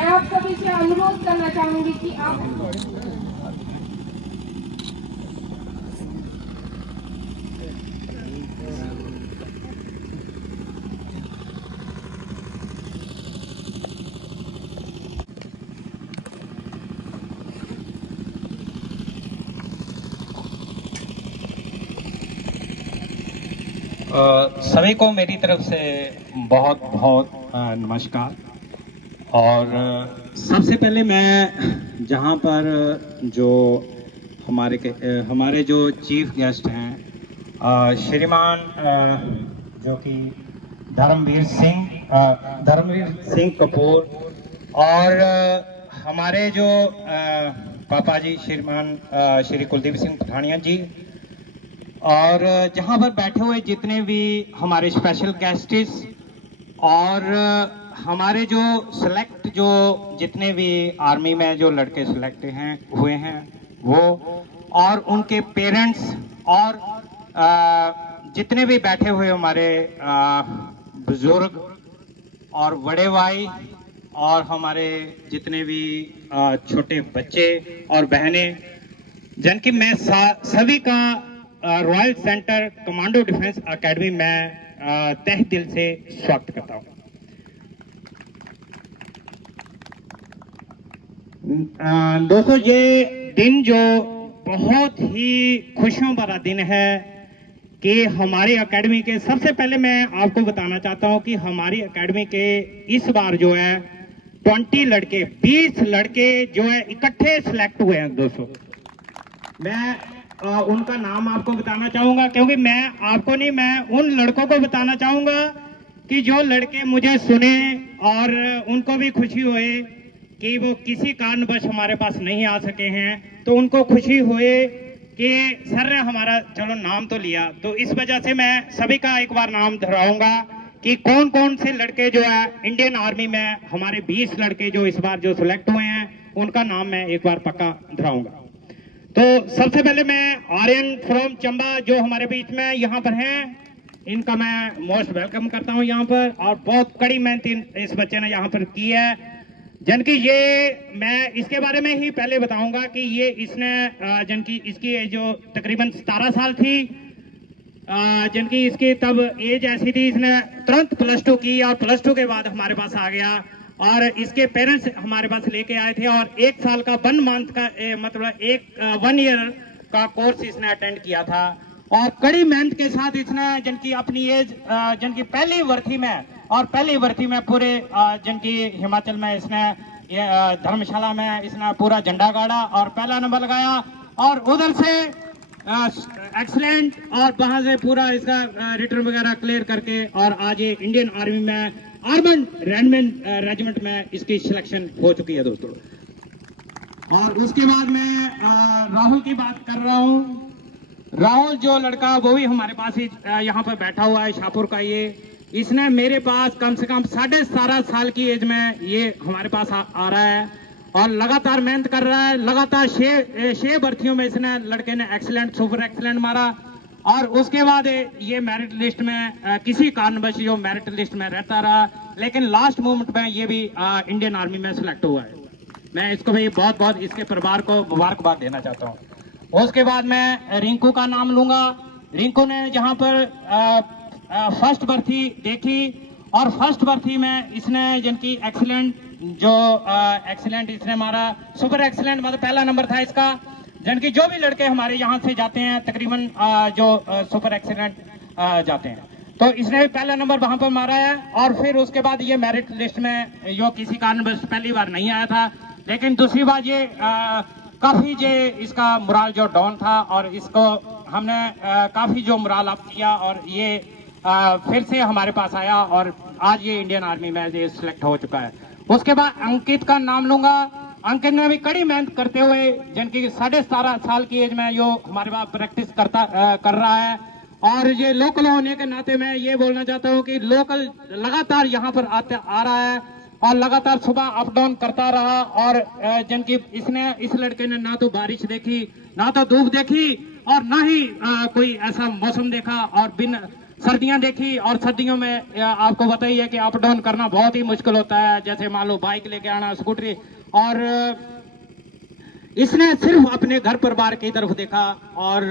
मैं आप सभी से अनुरोध करना चाहूंगी कि आप सभी को मेरी तरफ से बहुत बहुत नमस्कार। और सबसे पहले मैं जहाँ पर जो हमारे जो चीफ गेस्ट हैं श्रीमान जो कि धर्मवीर सिंह कपूर, और हमारे जो पापा जी श्रीमान श्री कुलदीप सिंह पठानिया जी, और जहाँ पर बैठे हुए जितने भी हमारे स्पेशल गेस्टिस और हमारे जो सेलेक्ट जो जितने भी आर्मी में जो लड़के सेलेक्ट हुए हैं वो, और उनके पेरेंट्स, और जितने भी बैठे हुए हमारे बुजुर्ग और बड़े भाई, और हमारे जितने भी छोटे बच्चे और बहनें, जिनकी मैं सभी का royal centre commando defence academy में तहे दिल से स्वागत करता हूं। दोस्तों, ये दिन जो बहुत ही खुशियों भरा दिन है कि हमारी एकेडमी के, सबसे पहले मैं आपको बताना चाहता हूं कि हमारी एकेडमी के इस बार जो है 20 लड़के जो है इकट्ठे सिलेक्ट हुए हैं। दोस्तों, मैं उनका नाम आपको बताना चाहूंगा, क्योंकि मैं आपको नहीं, मैं उन लड़कों को बताना चाहूंगा कि जो लड़के मुझे सुने और उनको भी खुशी हुए कि वो किसी कारणवश हमारे पास नहीं आ सके हैं, तो उनको खुशी हुए कि सर ने हमारा चलो नाम तो लिया। तो इस वजह से मैं सभी का एक बार नाम दोहराऊंगा कि कौन कौन से लड़के जो है इंडियन आर्मी में, हमारे 20 लड़के जो इस बार जो सिलेक्ट हुए हैं, उनका नाम मैं एक बार पक्का दोहराऊंगा। तो सबसे पहले मैं आर्यन फ्रॉम चंबा जो हमारे बीच में यहाँ पर हैं, इनका मैं मोस्ट वेलकम करता हूँ यहाँ पर, और बहुत कड़ी मेहनत इस बच्चे ने यहाँ पर की है। जनकी ये मैं इसके बारे में ही पहले बताऊंगा कि ये इसने जनकी इसकी जो तकरीबन 17 साल थी, जनकी इसकी तब एज ऐसी थी, इसने तुरंत +2 की और +2 के बाद हमारे पास आ गया, और इसके पेरेंट्स हमारे पास लेके आए थे, और 1 साल का 1 मंथ का मतलब 1 ईयर का कोर्स इसने अटेंड किया था, और कड़ी मेहनत के साथ इसने जिनकी अपनी एज जिनकी पहली भर्ती में पूरे जिनकी हिमाचल में इसने धर्मशाला में इसने पूरा झंडा गाड़ा और पहला नंबर लगाया, और उधर से एक्सीलेंट, और वहां से पूरा इसका रिटर्न वगैरह क्लियर करके, और आज ये इंडियन आर्मी में अर्बन रेजिमेंट में इसकी सिलेक्शन हो चुकी है दोस्तों। और उसके बाद मैं राहुल की बात कर रहा हूँ। राहुल जो लड़का, वो भी हमारे पास ही यहाँ पर बैठा हुआ है, शाहपुर का। ये इसने मेरे पास कम से कम 17.5 साल की एज में ये हमारे पास आ रहा है, और लगातार मेहनत कर रहा है। लगातार 6 भर्तियों में इसने लड़के ने एक्सीलेंट, सुपर एक्सीलेंट मारा, और उसके बाद ये मेरिट लिस्ट में किसी कारणवश जो मेरिट लिस्ट में रहता रहा, लेकिन लास्ट मोमेंट में ये भी इंडियन आर्मी में सिलेक्ट हुआ है। मैं इसको भी बहुत बहुत इसके परिवार को मुबारकबाद देना चाहता हूँ। उसके बाद मैं रिंकू का नाम लूंगा। रिंकू ने जहाँ पर फर्स्ट भर्ती देखी, और फर्स्ट भर्ती में इसने जिनकी एक्सीलेंट इसने मारा, सुपर एक्सीलेंट मतलब पहला नंबर था इसका। जिनकी जो भी लड़के हमारे यहाँ से जाते हैं तकरीबन जो सुपर एक्सीलेंट जाते हैं, तो इसने भी पहला नंबर वहां पर मारा है। और फिर उसके बाद ये मेरिट लिस्ट में जो किसी कारणवश पहली बार नहीं आया था, लेकिन दूसरी बार ये काफी जो इसका मोराल जो डाउन था, और इसको हमने काफी जो मोराल अप किया, और ये फिर से हमारे पास आया, और आज ये इंडियन आर्मी में ये सिलेक्ट हो चुका है। उसके बाद अंकित का नाम लूंगा। अंकित ने भी कड़ी मेहनत करते हुए, जिनकी 17.5 साल की एज में जो हमारे पास प्रैक्टिस कर रहा है, और ये लोकल होने के नाते मैं ये बोलना चाहता हूँ कि लोकल लगातार यहाँ पर आ रहा है, और लगातार सुबह अप डाउन करता रहा, और जिनकी इस लड़के ने ना तो बारिश देखी, ना तो धूप देखी, और ना ही कोई ऐसा मौसम देखा, और सर्दियां देखी और सर्दियों में आपको बताइए कि अप डाउन करना बहुत ही मुश्किल होता है। जैसे मान लो बाइक लेके आना, स्कूटरी, और इसने सिर्फ अपने घर परिवार की तरफ देखा और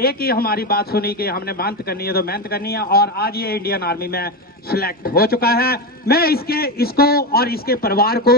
एक ही हमारी बात सुनी कि हमने मेहनत करनी है तो मेहनत करनी है, और आज ये इंडियन आर्मी में सिलेक्ट हो चुका है। मैं इसको और इसके परिवार को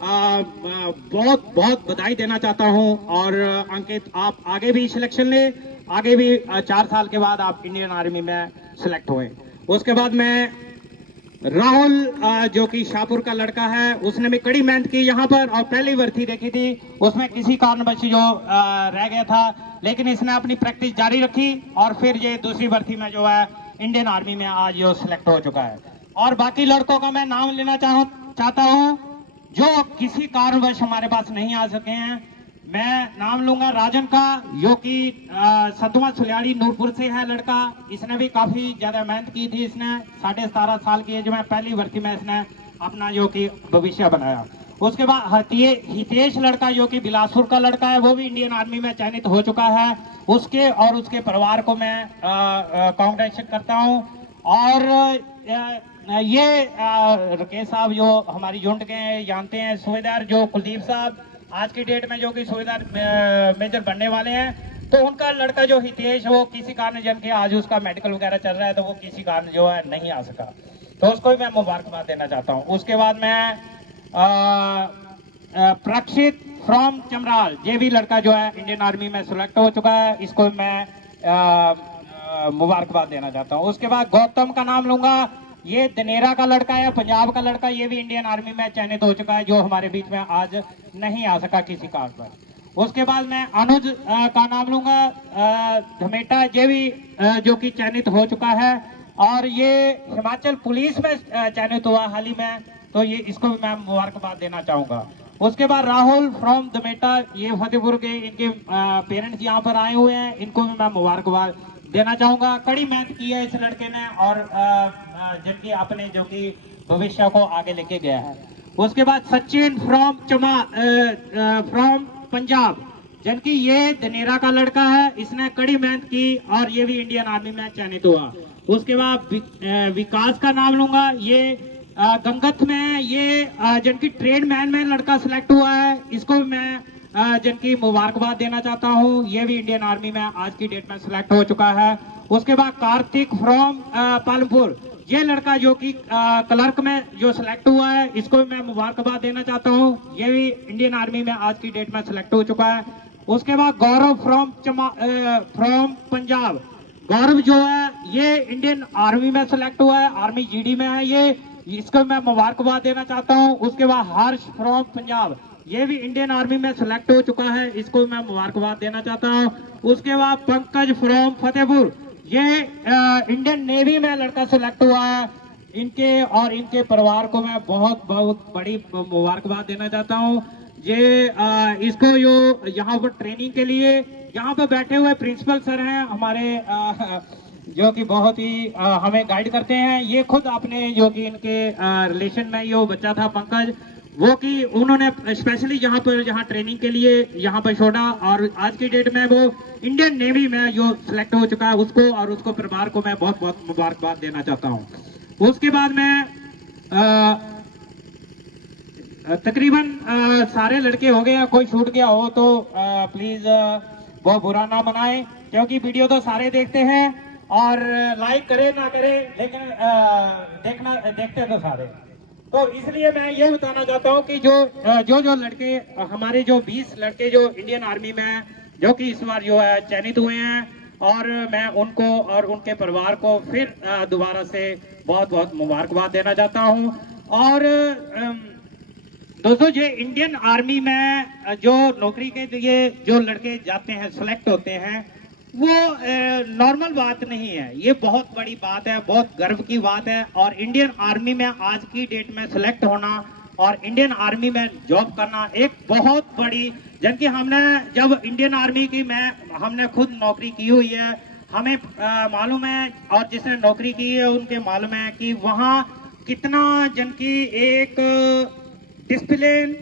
बहुत बहुत बधाई देना चाहता हूं। और अंकित, आप आगे भी सिलेक्शन ले, आगे भी 4 साल के बाद आप इंडियन आर्मी में सिलेक्ट हुए। उसके बाद मैं राहुल जो कि शाहपुर का लड़का है, उसने भी कड़ी मेहनत की यहाँ पर और पहली भर्ती देखी थी, उसमें किसी कारणवश जो रह गया था, लेकिन इसने अपनी प्रैक्टिस जारी रखी और फिर ये दूसरी भर्ती में जो है इंडियन आर्मी में आज जो सिलेक्ट हो चुका है। और बाकी लड़कों का मैं नाम लेना चाहता हूँ जो किसी कारणवश हमारे पास नहीं आ सके हैं। मैं नाम लूंगा राजन का, जो कि सतवा सुलियाड़ी नूरपुर से है लड़का। इसने भी काफी ज्यादा मेहनत की थी। इसने 17.5 साल की एज में पहली भर्ती में इसने अपना जो कि भविष्य बनाया। उसके बाद हितेश लड़का जो कि बिलासपुर का लड़का है, वो भी इंडियन आर्मी में चयनित हो चुका है। उसके और उसके परिवार को मैं कांग्रेचुलेट करता हूँ। और ये राकेश साहब जो हमारी यूनिट के जानते हैं, सूबेदार जो कुलदीप साहब आज की डेट में जो कि सूबेदार मेजर बनने वाले हैं, तो उनका लड़का जो हितेश, वो किसी कारण जन के आज उसका मेडिकल वगैरह चल रहा है, तो वो किसी कारण जो है नहीं आ सका, तो उसको भी मैं मुबारकबाद देना चाहता हूँ। उसके बाद मैं प्रक्षित फ्रॉम चमराल, ये भी लड़का जो है इंडियन आर्मी में सिलेक्ट हो चुका है, इसको मैं मुबारकबाद देना चाहता हूँ। उसके बाद गौतम का नाम लूंगा, ये दनेरा का लड़का है, पंजाब का लड़का, ये भी इंडियन आर्मी में चयनित हो चुका है, जो हमारे बीच में आज नहीं आ सका किसी कारण पर। उसके बाद मैं अनुज का नाम लूंगा, धमेटा, ये भी जो कि चयनित हो चुका है और ये हिमाचल पुलिस में चयनित हुआ हाल ही में, तो ये इसको भी मैं मुबारकबाद देना चाहूंगा। उसके बाद राहुल फ्रॉम धमेटा, ये फतेहपुर के, इनके पेरेंट्स यहाँ पर आए हुए हैं, इनको भी मैं मुबारकबाद देना चाहूंगा। कड़ी मेहनत की है इस लड़के ने और जिनकी अपने जो कि भविष्य को आगे लेके गया है। उसके बाद सचिन फ्रॉम फ्रॉम पंजाब, जिनकी ये दनेरा का लड़का है, इसने कड़ी मेहनत की और ये भी इंडियन आर्मी में चयनित हुआ। उसके बाद विकास का नाम लूंगा, ये गंगत में, ये जिनकी ट्रेड मैन में लड़का सिलेक्ट हुआ है, इसको भी मैं जिनकी मुबारकबाद देना चाहता हूं। ये भी इंडियन आर्मी में आज की डेट में सिलेक्ट हो चुका है। उसके बाद कार्तिक फ्रॉम पालमपुर, ये लड़का जो कि क्लर्क में जो सिलेक्ट हुआ है, इसको भी मैं मुबारकबाद देना चाहता हूं। ये भी इंडियन आर्मी में आज की डेट में सिलेक्ट हो चुका है। उसके बाद गौरव फ्रॉम पंजाब, गौरव जो है ये इंडियन आर्मी में सिलेक्ट हुआ है, आर्मी जीडी में है ये, इसको मैं मुबारकबाद देना चाहता हूं। उसके बाद हर्ष फ्रॉम पंजाब, ये भी इंडियन आर्मी में सिलेक्ट हो चुका है, इसको मैं मुबारकबाद देना चाहता हूं। उसके बाद पंकज फ्रॉम फतेहपुर, ये इंडियन नेवी में लड़का सिलेक्ट हुआ है, इनके और इनके परिवार को मैं बहुत बहुत बड़ी मुबारकबाद देना चाहता हूं। ये इसको जो यहाँ पर ट्रेनिंग के लिए यहाँ पर बैठे हुए प्रिंसिपल सर हैं हमारे, जो कि बहुत ही हमें गाइड करते हैं। ये खुद अपने जो कि इनके रिलेशन में ये बच्चा था पंकज, वो कि उन्होंने स्पेशली जहाँ ट्रेनिंग के लिए यहाँ पर छोड़ा और आज की डेट में वो इंडियन नेवी में जो सिलेक्ट हो चुका है, उसको और उसको परिवार को मैं बहुत बहुत मुबारकबाद देना चाहता हूँ। उसके बाद मैं तकरीबन सारे लड़के हो गए हैं, कोई छूट गया हो तो प्लीज बहुत बुरा ना मनाएं, क्योंकि वीडियो तो सारे देखते हैं और लाइक करे ना करे, लेकिन देखते तो सारे। तो इसलिए मैं ये बताना चाहता हूँ कि जो लड़के हमारे जो 20 लड़के जो इंडियन आर्मी में जो कि इस बार जो है चयनित हुए हैं, और मैं उनको और उनके परिवार को फिर दोबारा से बहुत बहुत मुबारकबाद देना चाहता हूँ। और दोस्तों, ये इंडियन आर्मी में जो नौकरी के लिए जो लड़के जाते हैं, सिलेक्ट होते हैं, वो नॉर्मल बात नहीं है, ये बहुत बड़ी बात है, बहुत गर्व की बात है। और इंडियन आर्मी में आज की डेट में सिलेक्ट होना और इंडियन आर्मी में जॉब करना एक बहुत बड़ी, जबकि हमने जब इंडियन आर्मी की हमने खुद नौकरी की हुई है, हमें मालूम है, और जिसने नौकरी की है उनके मालूम है कि वहाँ कितना जन की एक डिसिप्लिन,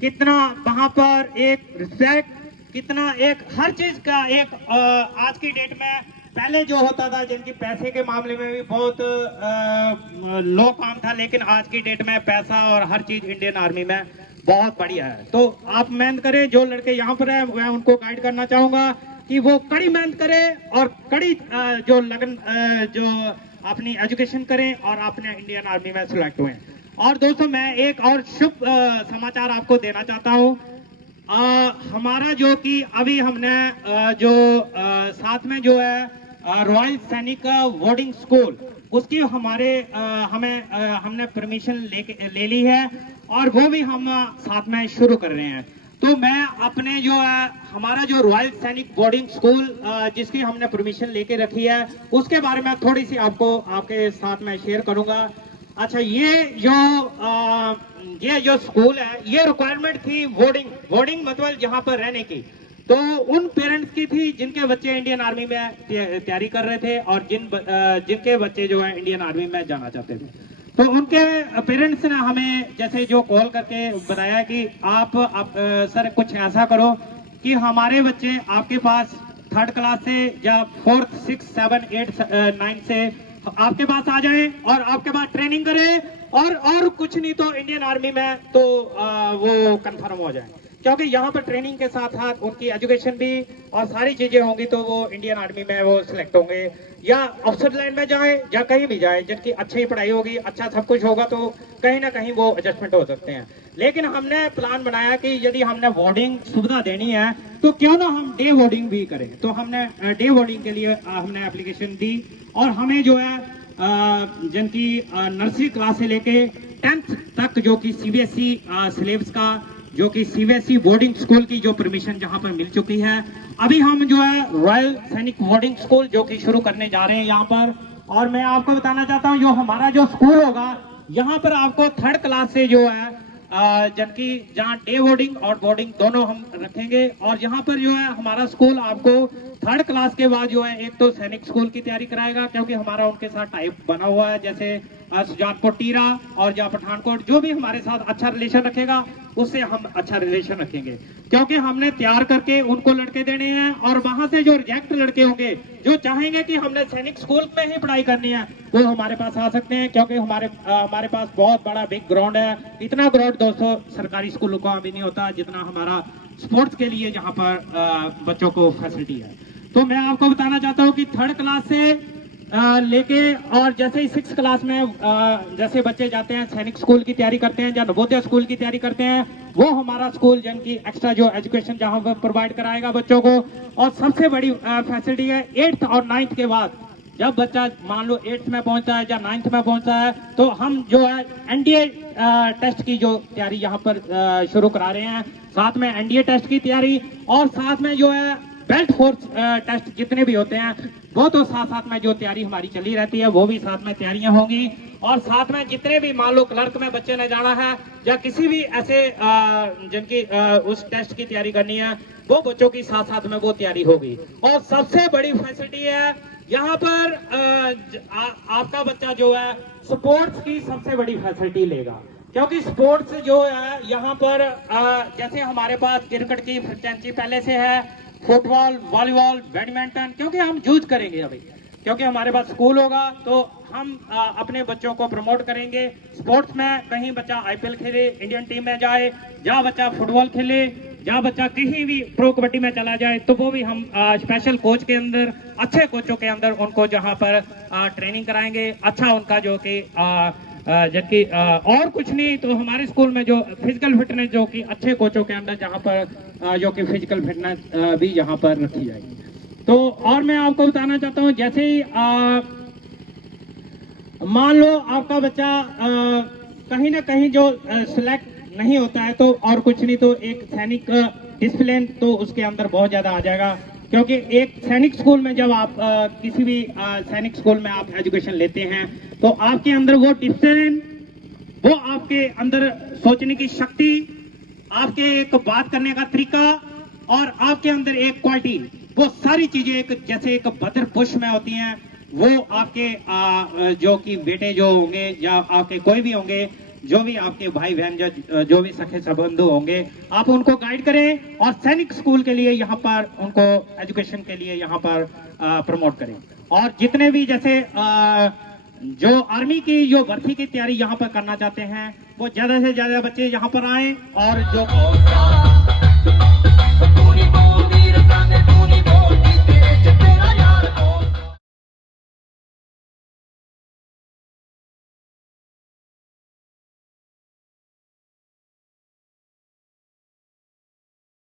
कितना वहाँ पर एक रिस्पेक्ट, कितना एक हर चीज का एक आज की डेट में पहले जो होता था जिनकी पैसे के मामले में भी बहुत लो काम था, लेकिन आज की डेट में पैसा और हर चीज इंडियन आर्मी में बहुत बढ़िया है। तो आप मेहनत करें, जो लड़के यहाँ पर है मैं उनको गाइड करना चाहूंगा कि वो कड़ी मेहनत करें और कड़ी जो लगन जो अपनी एजुकेशन करें और अपने इंडियन आर्मी में सिलेक्ट हुए। और दोस्तों मैं एक और शुभ समाचार आपको देना चाहता हूँ। हमारा जो कि अभी हमने जो साथ में जो है रॉयल सैनिक बोर्डिंग स्कूल, उसकी हमने परमिशन ले ली है और वो भी हम साथ में शुरू कर रहे हैं। तो मैं अपने जो है हमारा जो रॉयल सैनिक बोर्डिंग स्कूल जिसकी हमने परमिशन लेके रखी है उसके बारे में थोड़ी सी आपको आपके साथ में शेयर करूंगा। अच्छा, ये जो स्कूल है ये रिक्वायरमेंट थी बोर्डिंग मतलब जहां पर रहने की, तो उन पेरेंट्स की थी जिनके बच्चे इंडियन आर्मी में तैयारी कर रहे थे और जिनके बच्चे जो है इंडियन आर्मी में जाना चाहते थे। तो उनके पेरेंट्स ने हमें जैसे जो कॉल करके बताया कि आप सर कुछ ऐसा करो कि हमारे बच्चे आपके पास 3rd क्लास से या 4th 6th 7th 8th 9th से आपके पास आ जाएं और आपके पास ट्रेनिंग करें और कुछ नहीं तो इंडियन आर्मी में तो वो कंफर्म हो जाए, क्योंकि यहाँ पर ट्रेनिंग के साथ साथ उनकी एजुकेशन भी और सारी चीजें होंगी तो वो इंडियन आर्मी में वो सिलेक्ट होंगे या अफसर लाइन में जाए या कहीं भी जाए, जिनकी अच्छी पढ़ाई होगी अच्छा सब कुछ होगा तो कहीं ना कहीं वो एडजस्टमेंट हो सकते हैं। लेकिन हमने प्लान बनाया कि यदि हमने बोर्डिंग सुविधा देनी है तो क्यों ना हम डे बोर्डिंग भी करें। तो हमने डे बोर्डिंग के लिए हमने एप्लीकेशन दी और हमें जो है जिनकी नर्सरी क्लास से लेके 10th तक जो कि सीबीएसई सिलेबस का जो कि सीबीएसई बोर्डिंग स्कूल की जो परमिशन जहां पर मिल चुकी है, अभी हम जो है रॉयल सैनिक बोर्डिंग स्कूल जो कि शुरू करने जा रहे हैं यहाँ पर। और मैं आपको बताना चाहता हूँ जो हमारा जो स्कूल होगा यहाँ पर आपको 3rd क्लास से जो है जबकि जहाँ डे बोर्डिंग और बोर्डिंग दोनों हम रखेंगे। और यहाँ पर जो है हमारा स्कूल आपको 3rd क्लास के बाद जो है एक तो सैनिक स्कूल की तैयारी कराएगा, क्योंकि हमारा उनके साथ टाइप बना हुआ है, जैसे सुजानपुर टीरा और या पठानकोट जो भी हमारे साथ अच्छा रिलेशन रखेगा उससे हम अच्छा रिलेशन रखेंगे, क्योंकि हमने तैयार करके उनको लड़के देने हैं। और वहां से जो रिजेक्ट लड़के होंगे जो चाहेंगे कि हमने सैनिक स्कूल में ही पढ़ाई करनी है वो हमारे पास आ सकते हैं, क्योंकि हमारे पास बहुत बड़ा बिग ग्राउंड है। इतना ग्राउंड दोस्तों सरकारी स्कूलों का अभी नहीं होता जितना हमारा स्पोर्ट्स के लिए जहाँ पर बच्चों को फैसिलिटी है। तो मैं आपको बताना चाहता हूँ कि 3rd क्लास से लेके और जैसे ही 6th क्लास में जैसे बच्चे जाते हैं सैनिक स्कूल की तैयारी करते हैं या नवोदय स्कूल की तैयारी करते हैं, वो हमारा स्कूल जिनकी एक्स्ट्रा जो एजुकेशन जहां पर प्रोवाइड कराएगा बच्चों को। और सबसे बड़ी फैसिलिटी है 8th और 9th के बाद, जब बच्चा मान लो 8th में पहुंचता है या 9th में पहुंचता है तो हम जो है एनडीए टेस्ट की जो तैयारी यहाँ पर शुरू करा रहे हैं, साथ में एनडीए टेस्ट की तैयारी और साथ में जो है बेल्ट फोर्स टेस्ट जितने भी होते हैं वो तो साथ में जो तैयारी हमारी चली रहती है वो भी साथ में तैयारियां होंगी। और साथ में जितने भी मान लो क्लर्क में बच्चे ने जाना है या किसी भी ऐसे जिनकी उस टेस्ट की तैयारी करनी है वो बच्चों की साथ में वो तैयारी होगी। और सबसे बड़ी फैसिलिटी है यहाँ पर आपका बच्चा जो है स्पोर्ट्स की सबसे बड़ी फैसिलिटी लेगा, क्योंकि स्पोर्ट्स जो है यहाँ पर जैसे हमारे पास क्रिकेट की फ्रेंचाइजी पहले से है, फुटबॉल, वॉलीबॉल, बैडमिंटन, क्योंकि हम यूज करेंगे अभी, क्योंकि हमारे पास स्कूल होगा तो हम अपने बच्चों को प्रमोट करेंगे। स्पोर्ट्स में कहीं बच्चा आईपीएल खेले, इंडियन टीम में जाए, जहाँ बच्चा फुटबॉल खेले, जहाँ बच्चा कहीं भी प्रो कबड्डी में चला जाए तो वो भी हम स्पेशल कोच के अंदर, अच्छे कोचों के अंदर उनको जहाँ पर ट्रेनिंग कराएंगे। अच्छा उनका जो कि जबकि और कुछ नहीं तो हमारे स्कूल में जो फिजिकल फिटनेस जो कि अच्छे कोचों के अंदर जहाँ पर जो कि फिजिकल फिटनेस भी यहाँ पर रखी जाएगी। तो और मैं आपको बताना चाहता हूँ जैसे ही मान लो आपका बच्चा कहीं ना कहीं जो सिलेक्ट नहीं होता है तो और कुछ नहीं तो एक सैनिक डिसिप्लिन तो उसके अंदर बहुत ज्यादा आ जाएगा, क्योंकि एक सैनिक स्कूल में जब आप किसी भी सैनिक स्कूल में आप एजुकेशन लेते हैं तो आपके अंदर वो डिसिप्लिन, वो आपके अंदर सोचने की शक्ति, आपके एक बात करने का तरीका और आपके अंदर एक क्वालिटी, वो सारी चीजें एक जैसे एक बदर पुष्प में होती हैं, वो आपके जो कि बेटे जो होंगे या आपके कोई भी होंगे जो भी आपके भाई बहन जो भी सखे संबंधु होंगे, आप उनको गाइड करें और सैनिक स्कूल के लिए यहाँ पर उनको एजुकेशन के लिए यहाँ पर प्रमोट करें। और जितने भी जैसे जो आर्मी की जो भर्ती की तैयारी यहाँ पर करना चाहते हैं, वो ज्यादा से ज्यादा बच्चे यहाँ पर आए और जो